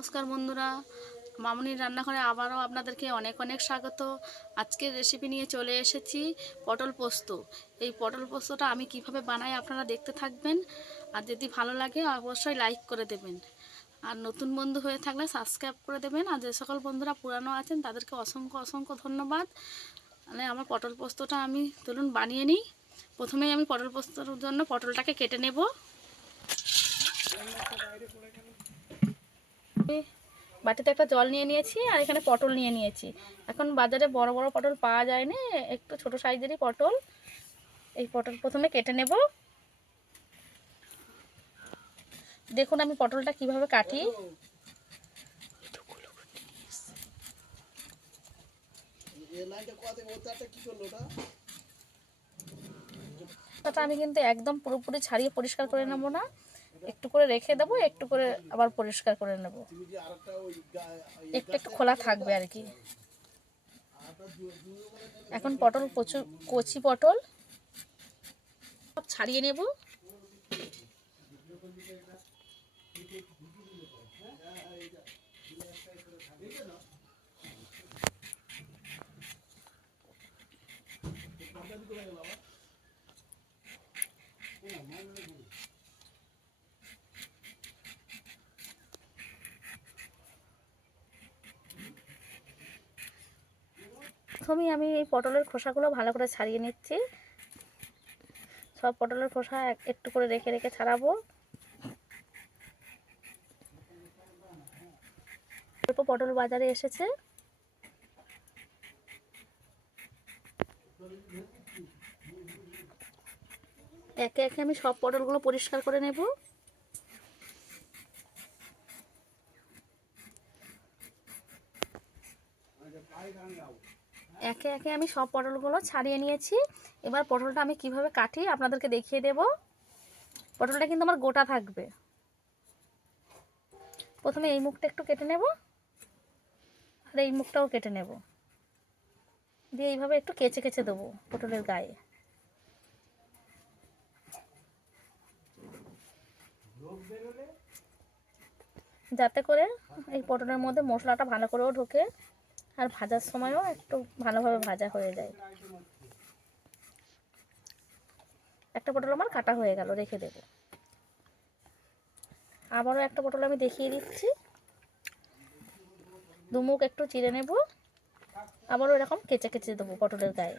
নমস্কার বন্ধুরা, মামুনির রান্নাঘরে আবারও আপনাদেরকে অনেক অনেক স্বাগত। আজকের রেসিপি নিয়ে চলে এসেছি পটল পোস্ত। এই পটল পোস্তটা আমি কিভাবে বানাই আপনারা দেখতে থাকবেন, আর যদি ভালো লাগে অবশ্যই লাইক করে দেবেন, আর নতুন বন্ধু হয়ে থাকলে সাবস্ক্রাইব করে দেবেন। আর যে সকল বন্ধুরা পুরানো আছেন তাদেরকে অসংখ্য অসংখ্য ধন্যবাদ। মানে আমার পটল পোস্তটা আমি চলুন বানিয়ে নিই। প্রথমেই আমি পটল পোস্তর জন্য পটলটাকে কেটে নেব। বাটিতে একটা জল নিয়ে নিয়েছি, আর এখানে পটল নিয়ে নিয়েছি। এখন বাজারে বড় বড় পটল পাওয়া যায় না, একটু ছোট সাইজেরই পটল। এই পটল প্রথমে কেটে নেব। দেখুন আমি পটলটা কিভাবে কাটি। আমি কিন্তু একদম পুরোপুরি ছাড়িয়ে পরিষ্কার করে নেব না, একটু করে রেখে দেবো, একটু করে আবার পরিষ্কার করে নেব, একটু একটু খোলা থাকবে আর কি। এখন পটল প্রচুর কচি পটল সব ছাড়িয়ে নেব। প্রথমেই আমি এই পটলের খোসাগুলো ভালো করে ছাড়িয়ে নিচ্ছি। সব পটলের খোসা একটু করে রেখে রেখে ছাড়াবো। অল্প পটল বাজারে এসেছে, একে একে আমি সব পটলগুলো পরিষ্কার করে নেব। একে একে আমি সব পটলগুলো ছাড়িয়ে নিয়েছি। এবার পটলটা আমি কিভাবে কাটি আপনাদেরকে দেখিয়ে দেব। পটলটা কিন্তু আমার গোটা থাকবে। প্রথমে এই মুখটা একটু কেটে নেব, আর এই মুখটাও কেটে নেব, দিয়ে এইভাবে একটু কেচে কেচে দেবো পটলের গায়ে, যাতে করে এই পটলের মধ্যে মশলাটা ভালো করেও ঢোকে, আর ভাজার সময়ও একটু ভালোভাবে ভাজা হয়ে যায়। একটা পটল আমার কাটা হয়ে গেল, রেখে দেব। আবারও একটা পটল আমি দেখিয়ে দিচ্ছি। দুমুখ একটু চিড়ে নেব, আবারও এরকম কেচে কেচে দেবো পটলের গায়ে।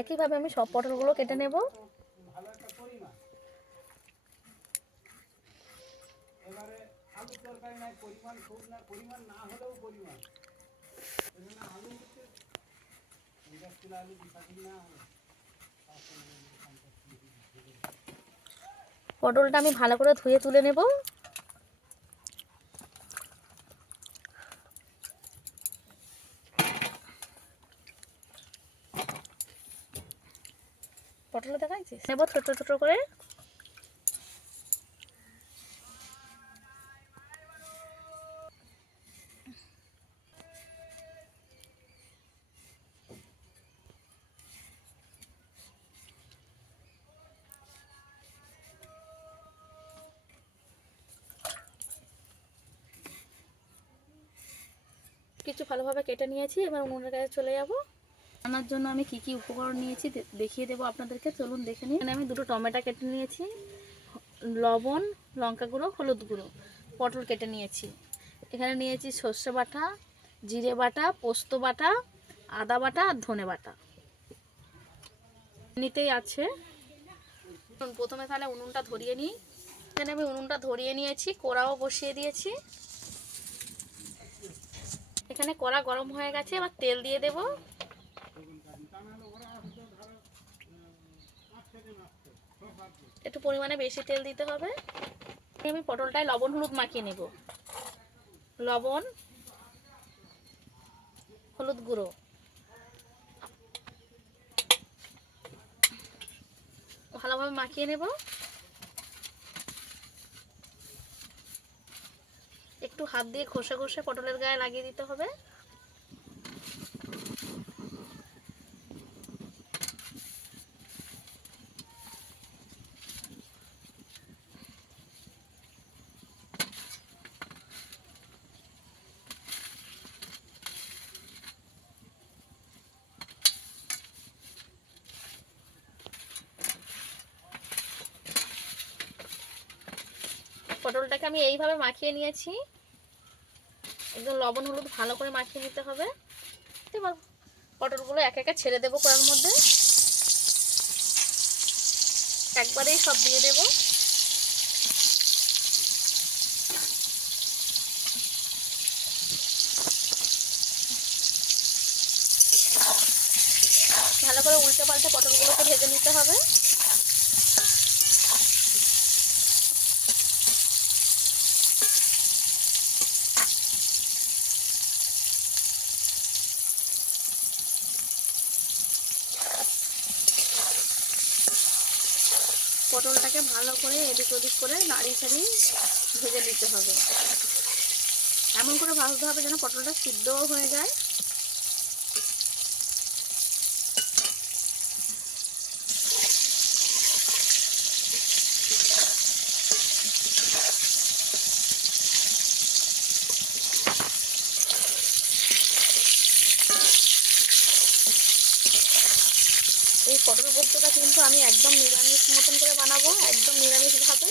একইভাবে আমি সব পটলগুলো কেটে নেব। পটলটা আমি ভালো করে ধুয়ে তুলে নেব। পটল দেখাইছিস নেব ছোট ছোট করে। কিছু ভালোভাবে কেটে নিয়েছি, এবার উনুনের কাছে চলে যাব। রান্নার জন্য আমি কি কি উপকরণ নিয়েছি দেখিয়ে দেবো আপনাদেরকে, চলুন দেখে নিই। এখানে আমি দুটো টমেটো কেটে নিয়েছি, লবণ, লঙ্কা গুঁড়ো, হলুদ গুঁড়ো, পটল কেটে নিয়েছি। এখানে নিয়েছি সর্ষে বাটা, জিরে বাটা, পোস্ত বাটা, আদা বাটা আর ধনে বাটা নিতেই আছে। প্রথমে তাহলে উনুনটা ধরিয়ে নিই। এখানে আমি উনুনটা ধরিয়ে নিয়েছি, কড়াও বসিয়ে দিয়েছি। এখানে কড়া গরম হয়ে গেছে, এবার তেল দিয়ে দেব। একটু পরিমাণে বেশি তেল দিতে হবে। আমি পটলটায় লবণ হলুদ মাখিয়ে নেব। লবণ, হলুদ গুঁড়ো, ভালোভাবে মাখিয়ে নেব। একটু হাত দিয়ে ঘষে ঘষে পটলের গায়ে লাগিয়ে দিতে হবে। পটলটাকে আমি এইভাবে মাখিয়ে নিয়েছি। একদম লবণ হলুদ ভালো করে মাখিয়ে নিতে হবে। এবার পটলগুলো এক একে ছেড়ে দেবো কড়ার মধ্যে। একবারেই সব দিয়ে দেব। ভালো করে উল্টে পাল্টে পটলগুলোকে ভেজে নিতে হবে। পটলটাকে ভালো করে এদিক ওদিক করে নাড়িয়ে চাড়িয়ে ভেজে নিতে হবে। এমন করে ভাজতে হবে যেন পটলটা সিদ্ধও হয়ে যায়। এই পটল পোস্তটা কিন্তু আমি একদম নিরামিষ মতন করে বানাবো, একদম নিরামিষভাবে।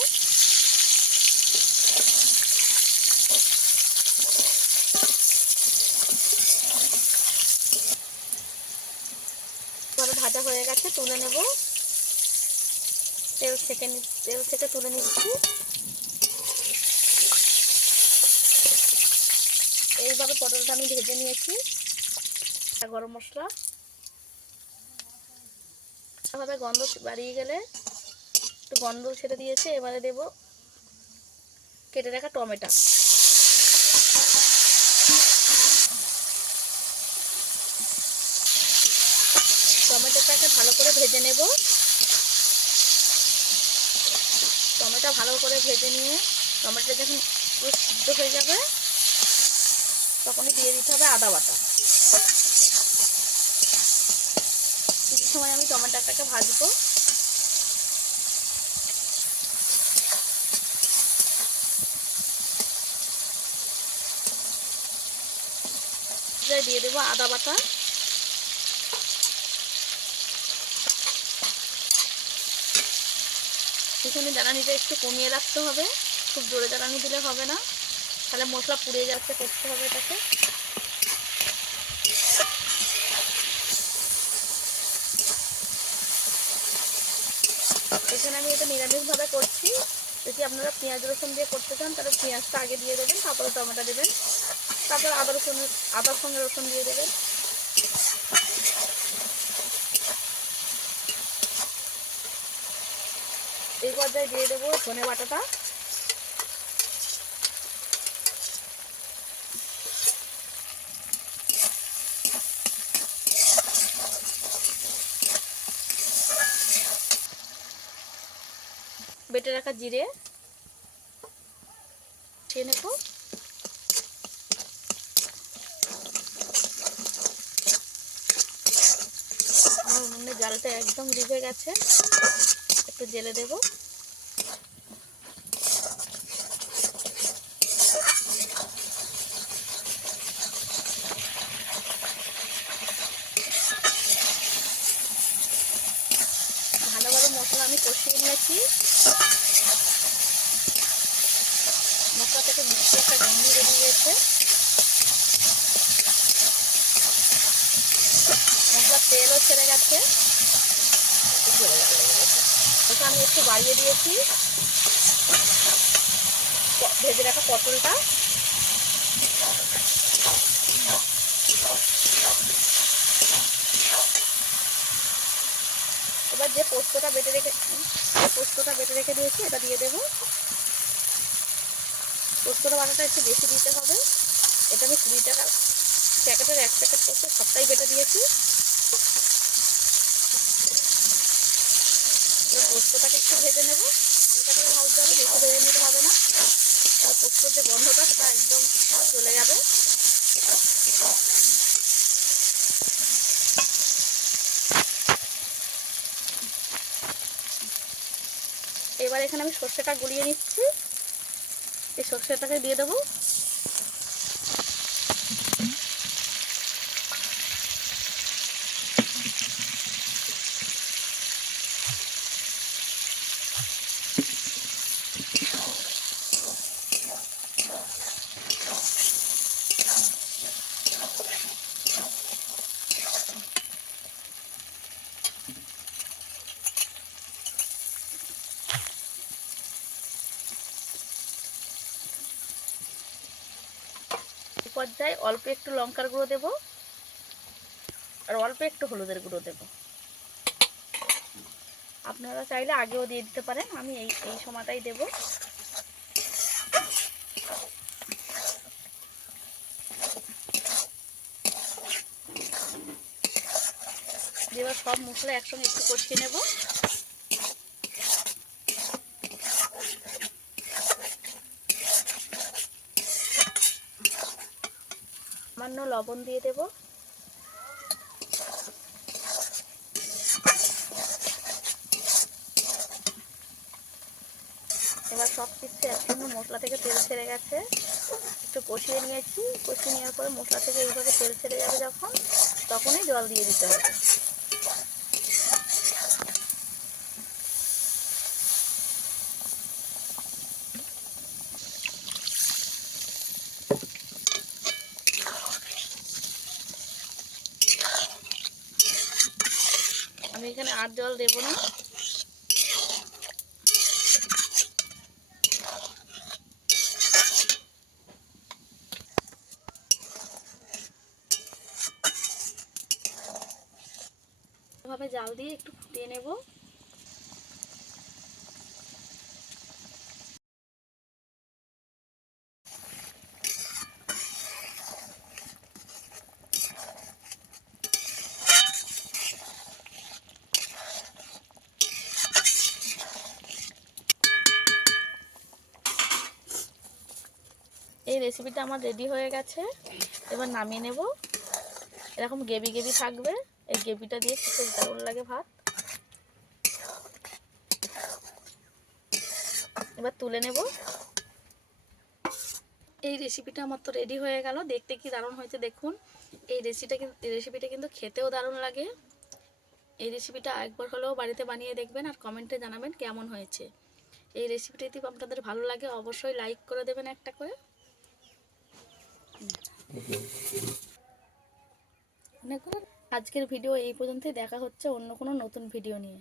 ভাজা হয়ে গেছে, তুলে নেব। তেল থেকে তুলে নিচ্ছি। এইভাবে পটলটা আমি ভেজে নিয়েছি। গরম মশলা ভাবে গন্ধ বাড়িয়ে গেলে একটু গন্ধ ছেড়ে দিয়েছে। এবারে দেব কেটে রাখা টমেটো। টমেটোটাকে ভালো করে ভেজে নেব। টমেটো ভালো করে ভেজে নিয়ে টমেটো যখন পুরো সিদ্ধ হয়ে যাবে তখনই দিয়ে দিতে হবে আদা বাটা। কিছু সময় আমি টমেটোটাকে ভাজবো। দিয়ে দেবো আদা বাটা। এখানে জ্বালানিটা একটু কমিয়ে রাখতে হবে, খুব জোরে জ্বালানি দিলে হবে না, তাহলে মশলা পুড়ে যাচ্ছে। করতে হবে এটাকে। এখানে আমি এটা নিরামিষভাবে করছি। যদি আপনারা পেঁয়াজ রসুন দিয়ে করতে চান তাহলে পেঁয়াজটা আগে দিয়ে দেবেন, তারপরে টমেটো দেবেন, তারপর আদার সঙ্গে রসুন দিয়ে দেবেন। এই পর্যায়ে দিয়ে দেবো ধনে বাটাটা। বেটে রাখা জিরে খেয়ে নেব। আমার উনুনের জালটা একদম লিভে গেছে, একটু জেলে দেব। ভালোভাবে মশলা আমি কষিয়ে নিয়েছি। মশলা থেকে মিষ্টি একটা গন্ধ বেরিয়ে গেছে। মশলার তেলও ছেড়ে গেছে। এটা আমি একটু বাড়িয়ে দিয়েছি ভেজে রাখা পটলটা। এবার যে পোস্তটা বেটে রেখে দিয়েছি এটা দিয়ে দেবো। পোস্তর বাটাটা একটু বেশি দিতে হবে। এটা আমি 20 টাকা প্যাকেটের 1 প্যাকেট পোস্ত সবটাই বেটে দিয়েছি। এবার পোস্তটাকে একটু ভেজে নেব, হালকা করে ভাজতে হবে, বেশি ভেজে নিতে হবে না, পোস্তর যে গন্ধটা সেটা একদম চলে যাবে। এবার এখানে আমি সর্ষেটা গুলিয়ে নিচ্ছি, এই সর্ষেটাকে দিয়ে দেবো। পর্যায়ে অল্প একটু লঙ্কার গুঁড়ো দেব আর অল্প একটু হলুদের গুঁড়ো দেব। আপনারা চাইলে আগেও দিয়ে দিতে পারেন, আমি এই সময়টাই দেব। এবার সব মশলা একসঙ্গে একটু কষিয়ে নেব। সামান্য লবণ দিয়ে দেব। এবার সব কিছু একসঙ্গে, মশলা থেকে তেল ছেড়ে গেছে, একটু কষিয়ে নিয়েছি। কষিয়ে নেওয়ার পরে মশলা থেকে এইভাবে তেল ছেড়ে যাবে যখন, তখনই জল দিয়ে দিতে হবে। আমি এখানে আর জল দেব না। এভাবে জাল দিয়ে একটু ফুটিয়ে নেব। এই রেসিপিটা আমার রেডি হয়ে গেছে, এবার নামিয়ে নেব। এরকম গ্রেভি গ্রেভি থাকবে, এই গ্রেভিটা দিয়ে খেতে দারুণ লাগে ভাত। এবার তুলে নেব। এই রেসিপিটা আমার তো রেডি হয়ে গেল, দেখতে কি দারুণ হয়েছে দেখুন। এই রেসিপিটা কিন্তু খেতেও দারুণ লাগে। এই রেসিপিটা একবার হলেও বাড়িতে বানিয়ে দেখবেন আর কমেন্টে জানাবেন কেমন হয়েছে। এই রেসিপিটা যদি আপনাদের ভালো লাগে অবশ্যই লাইক করে দেবেন একটা করে। আজকের ভিডিও এই পর্যন্তই, দেখা হচ্ছে অন্য কোনো নতুন ভিডিও নিয়ে।